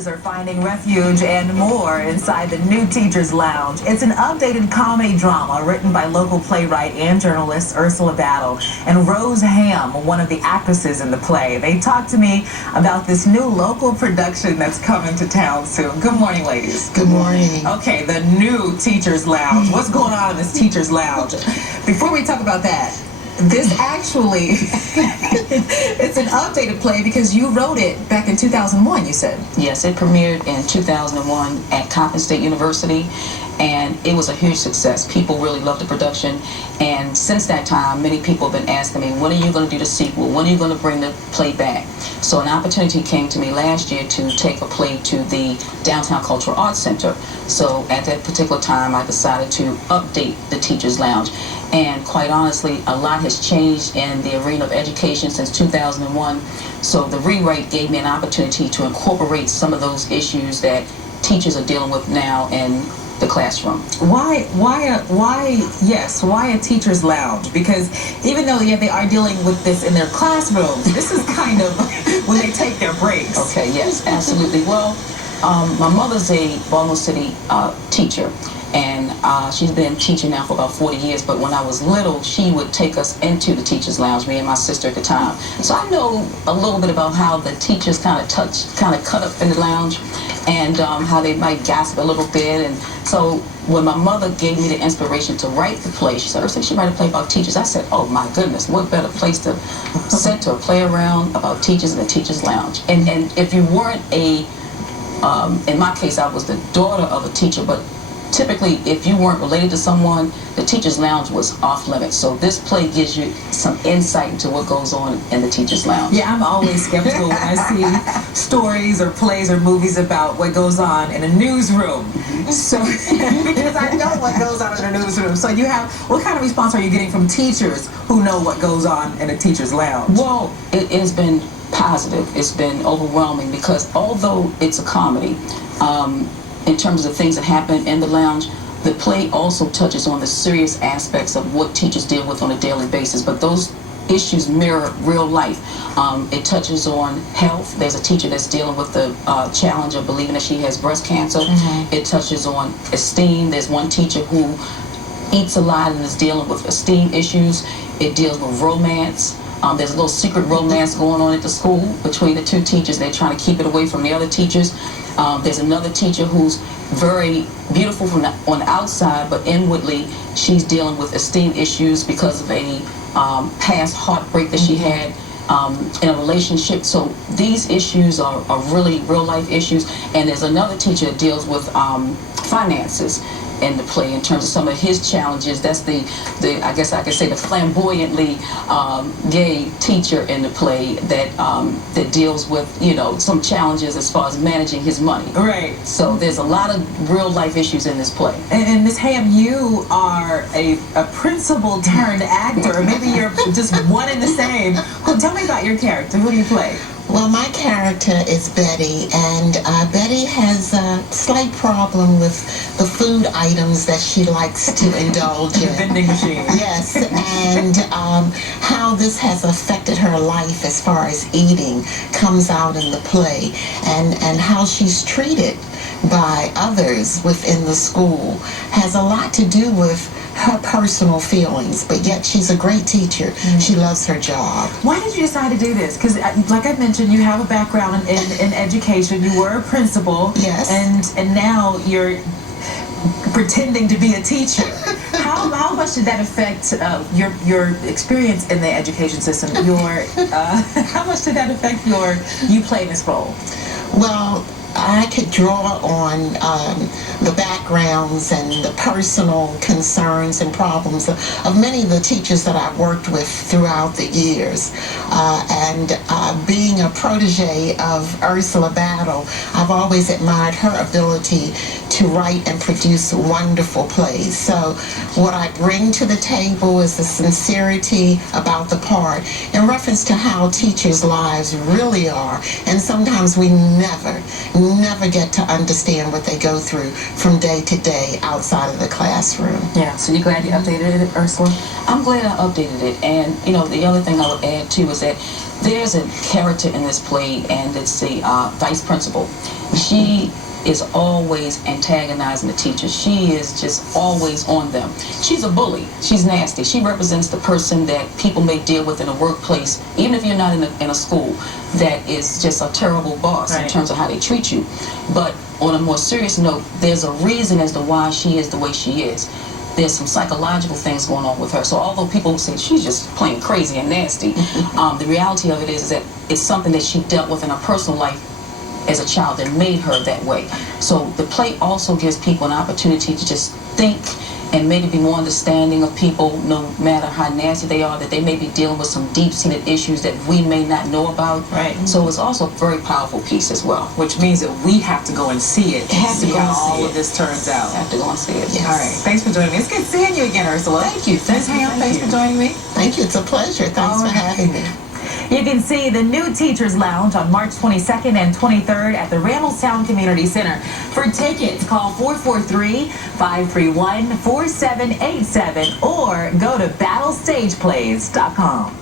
Learners are finding refuge and more inside the new Teachers Lounge. It's an updated comedy drama written by local playwright and journalist Ursula Battle and Rose Ham, one of the actresses in the play. They talked to me about this new local production that's coming to town soon. Good morning, ladies. Good morning. Okay, the new Teachers Lounge. What's going on in this Teachers Lounge? Before we talk about that, this actually, it's an updated play because you wrote it back in 2001, you said. Yes, it premiered in 2001 at Coppin State University, and it was a huge success. People really loved the production, and since that time, many people have been asking me, when are you going to do the sequel? When are you going to bring the play back? So an opportunity came to me last year to take a play to the Downtown Cultural Arts Center. So at that particular time, I decided to update the Teachers Lounge. And quite honestly, a lot has changed in the arena of education since 2001. So the rewrite gave me an opportunity to incorporate some of those issues that teachers are dealing with now in the classroom. Why a Teachers Lounge? Because even though they are dealing with this in their classrooms, this is kind of when they take their breaks. Okay, yes, absolutely. Well, my mother's a Baltimore City teacher, and she's been teaching now for about 40 years, but when I was little, she would take us into the Teachers Lounge, me and my sister at the time. So I know a little bit about how the teachers kind of cut up in the lounge, and how they might gossip a little bit. And so when my mother gave me the inspiration to write the play, she said, "Ursula, you should write a play about teachers." I said, "Oh my goodness, what better place to center a play around about teachers than the Teachers Lounge?" And if you weren't in my case, I was the daughter of a teacher, but typically, if you weren't related to someone, the Teachers Lounge was off limits. So this play gives you some insight into what goes on in the Teachers Lounge. Yeah, I'm always skeptical when I see stories or plays or movies about what goes on in a newsroom. So, because I know what goes on in a newsroom. So what kind of response are you getting from teachers who know what goes on in a Teachers Lounge? Well, it has been positive. It's been overwhelming because although it's a comedy, in terms of things that happen in the lounge, the play also touches on the serious aspects of what teachers deal with on a daily basis, but those issues mirror real life. It touches on health. There's a teacher that's dealing with the challenge of believing that she has breast cancer. It touches on esteem. There's one teacher who eats a lot and is dealing with esteem issues. It deals with romance. There's a little secret romance going on at the school between the two teachers. They're trying to keep it away from the other teachers. There's another teacher who's very beautiful on the outside, but inwardly she's dealing with esteem issues because of a past heartbreak that she had in a relationship. So these issues are really real life issues. And there's another teacher that deals with finances in the play in terms of some of his challenges. That's the I guess I could say the flamboyantly gay teacher in the play that deals with some challenges as far as managing his money. Right. So there's a lot of real life issues in this play. And Ms. Ham, you are a principal turned actor, or maybe you're just one and the same. Tell me about your character. Who do you play? Well, my character is Betty, and Betty has a slight problem with the food items that she likes to indulge in. The vending machine. Yes, and how this has affected her life as far as eating comes out in the play, and how she's treated by others within the school has a lot to do with her personal feelings, but yet she's a great teacher. She loves her job. Why did you decide to do this? Because like I mentioned, you have a background in education. You were a principal. Yes. And now you're pretending to be a teacher. How much did that affect your experience in the education system? How much did that affect you playing this role? Well, I could draw on the backgrounds and the personal concerns and problems of many of the teachers that I've worked with throughout the years. And being a protege of Ursula Battle, I've always admired her ability to write and produce wonderful plays. So what I bring to the table is the sincerity about the part in reference to how teachers' lives really are. And sometimes we never get to understand what they go through from day to day outside of the classroom. Yeah, so you're glad you updated it, Ursula? I'm glad I updated it. And, you know, the other thing I would add, too, is that there's a character in this play, and it's the vice principal. She is always antagonizing the teachers. She is just always on them. She's a bully. She's nasty. She represents the person that people may deal with in a workplace, even if you're not in a school, that is just a terrible boss in terms of how they treat you. But on a more serious note, there's a reason as to why she is the way she is. There's some psychological things going on with her. So although people say she's just plain crazy and nasty, the reality of it is that it's something that she dealt with in her personal life as a child that made her that way. So the play also gives people an opportunity to just think and maybe be more understanding of people, no matter how nasty they are, that they may be dealing with some deep-seated issues that we may not know about. Right. So it's also a very powerful piece as well. Which means that we have to go and see it. Have to see go how and see all it. of this turns out. Have to go and see it. Yes. All right. Thanks for joining me. It's good seeing you again, Ursula. Thank you. Ms. Ham, thanks for joining me. Thank you. It's a pleasure. Thanks for having me. You can see the new Teachers Lounge on March 22nd and 23rd at the Randallstown Community Center. For tickets, call 443-531-4787 or go to battlestageplays.com.